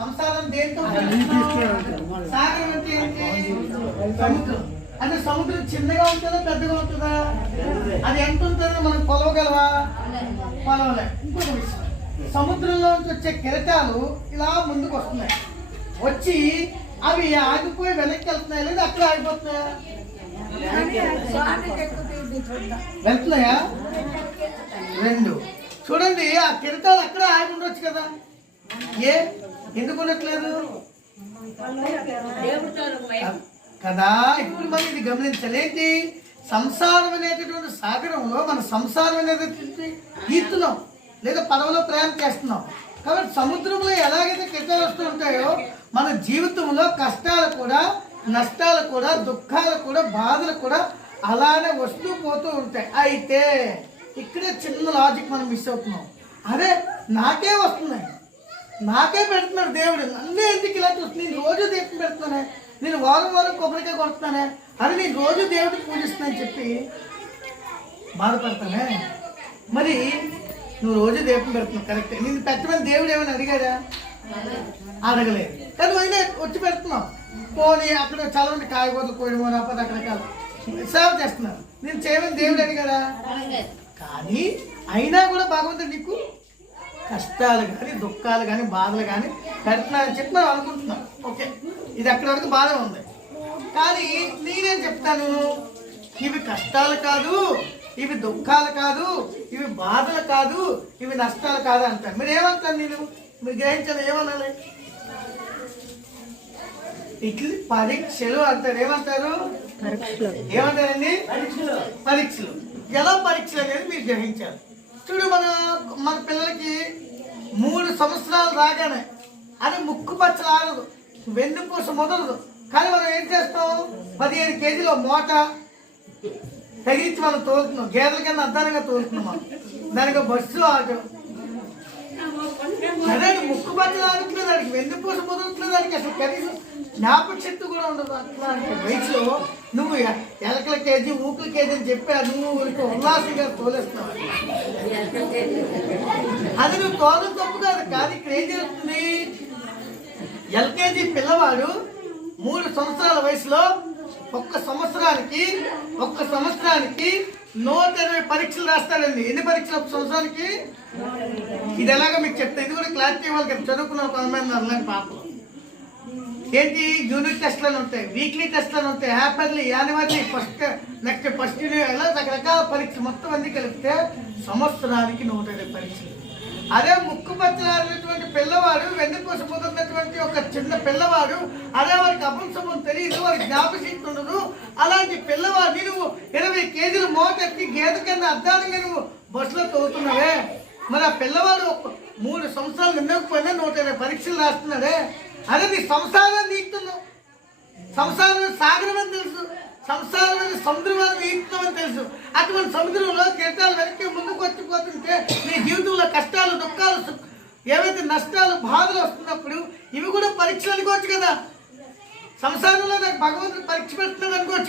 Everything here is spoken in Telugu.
సంసారం దేంతో సాగరం అంటే ఏంటి? సముద్రం. అంటే సముద్రం చిన్నగా ఉంటుందా పెద్దగా ఉంటుందా? అది ఎంత ఉంటుందో మనం కొలవగలవా? కొలవలే. ఇంకొక విషయం, సముద్రంలో నుంచి వచ్చే కెరటాలు ఇలా ముందుకు వస్తున్నాయి, వచ్చి అవి ఆగిపోయి వెనక్కి వెళ్తున్నాయా లేదా అక్కడ ఆగిపోతున్నాయా? వెళ్తున్నాయా? రెండు. చూడండి, ఆ కెరటాలు అక్కడ ఆగి ఉండొచ్చు కదా, ఎందుకు ఉండట్లేదు కదా? ఇప్పుడు మనం ఇది గమనించాలి. ఏంటి? సంసారం అనేటటువంటి సాగరంలో మన సంసారం అనేది ఈతున్నాం లేదా పడవలో ప్రయాణం చేస్తున్నాం. కాబట్టి సముద్రంలో ఎలాగైతే కెరటాలు వస్తూ ఉంటాయో మన జీవితంలో కష్టాలు కూడా, నష్టాలు కూడా, దుఃఖాలు కూడా, బాధలు కూడా అలానే వస్తూ పోతూ ఉంటాయి. అయితే ఇక్కడే చిన్న లాజిక్ మనం మిస్ అవుతున్నాం. అదే నాకే వస్తున్నాయి, నాకే పెడుతున్నాడు దేవుడు, నన్నే ఎందుకు ఇలా చూస్తుంది? నేను రోజు దీపం పెడుతున్నానే, నేను వారం వారం కొబ్బరికాయ కొడుతున్నానే, అది నేను రోజు దేవుడిని పూజిస్తున్నాను చెప్పి బాధపడతానే. మరి నువ్వు రోజు దీపం పెడుతున్నావు కరెక్టే, నేను పెట్టమని దేవుడు ఏమైనా అడిగాడా? అడగలేదు. కానీ అయినా వచ్చి పెడుతున్నావు. పోనీ అక్కడ చాలా మంది కాయగూరలు కోయడమో లేకపోతే రకరకాల సేవ చేస్తున్నారు, నేను చేయమని దేవుడు అడిగాడా? కానీ అయినా కూడా భగవంతుడు నీకు కష్టాలు కానీ, దుఃఖాలు కానీ, బాధలు కానీ పెడుతున్నారని చెప్పి మనం అనుకుంటున్నాం. ఓకే, ఇది అక్కడి వరకు బాగా ఉంది. కానీ నేనేం చెప్తాను, ఇవి కష్టాలు కాదు, ఇవి దుఃఖాలు కాదు, ఇవి బాధలు కాదు, ఇవి నష్టాలు కాదు అంటాను. మీరు ఏమంటారు? మీరు గ్రహించాలి, ఏమనాలి? ఇట్లా పరీక్షలు అంటారు. ఏమంటారు? ఏమంటారండి? పరీక్షలు. ఎలా పరీక్షలు అనేది మీరు గ్రహించాలి. చూడు, మన పిల్లలకి 3 సంవత్సరాలు రాగానే అది ముక్కు పచ్చలు ఆగదు, వెన్నుపూస మొదలదు. కానీ మనం ఏం చేస్తాం? 15 కేజీల మూట తగిలించి మనం తోలుతున్నాం, గేదెల కింద అద్దానంగా తోలుతున్నాం. మనం దానికి బస్సు ఆగం. అదే ముక్కు పచ్చలు ఆగట్లేదు, దానికి వెన్నుపూస మొదలట్లేదు, దానికి అసలు కనీసం జ్ఞాపక శక్తి కూడా ఉండదు. అట్లాంటి వయసులో నువ్వు ఎలకల కేజీ, ఊకుల కేజీ అని చెప్పి నువ్వు ఉల్లాసంగా తోలేస్తున్నావు. అది నువ్వు తోలం తప్పు కాదు. కానీ ఇక్కడ ఏం జరుగుతుంది? ఎల్కేజీ పిల్లవాడు 3 సంవత్సరాల వయసులో ఒక్క సంవత్సరానికి 120 పరీక్షలు రాస్తాడండి. ఎన్ని పరీక్షలు ఒక సంవత్సరానికి? ఇది ఎలాగో మీకు చెప్తా, ఇది కూడా క్లారిటీ ఇవ్వాలి కదా. చదువుకున్న కొంతమంది అలాంటి పాపలు ఏంటి, యూనిట్ టెస్ట్లు అని ఉంటాయి, వీక్లీ టెస్ట్లు అని ఉంటాయి, హ్యాపర్లీ, యానివర్లీ, ఫస్ట్ ఇలా రకరకాల పరీక్షలు మొత్తం అన్ని కలిపితే సంవత్సరానికి 120 పరీక్షలు. అదే ముక్కు పచ్చలాడినటువంటి పిల్లవాడు, వెన్నుపూస పొందినటువంటి ఒక చిన్న పిల్లవాడు, అదే వారికి అభంశమం తెలియదు, వారికి జ్ఞాపశక్తి ఉండదు. అలాంటి పిల్లవాడిని నువ్వు 20 కేజీలు మోటెత్తి గేదె కింద అద్దాలుగా నువ్వు బస్సులో తోలుతున్నావే, మరి ఆ పిల్లవాడు 3 సంవత్సరాలు నిండకపోయినా 120 పరీక్షలు రాస్తున్నాడే. అదే నీ సంసారాన్ని ఈస్తున్నావు. సంసారం సాగరం అని తెలుసు, సంసారం సముద్రం ఈస్తున్నామని తెలుసు. అటువంటి సముద్రంలో కెరటాలు వెనక్కి ముందుకు వచ్చిపోతుంటే నీ జీవితంలో కష్టాలు, దుఃఖాలు, ఏవైతే నష్టాలు, బాధలు వస్తున్నప్పుడు ఇవి కూడా పరీక్షలు అనుకోవచ్చు కదా. సంసారంలో నాకు భగవంతుడు పరీక్ష పెడుతున్నాడు అనుకోవచ్చు కదా.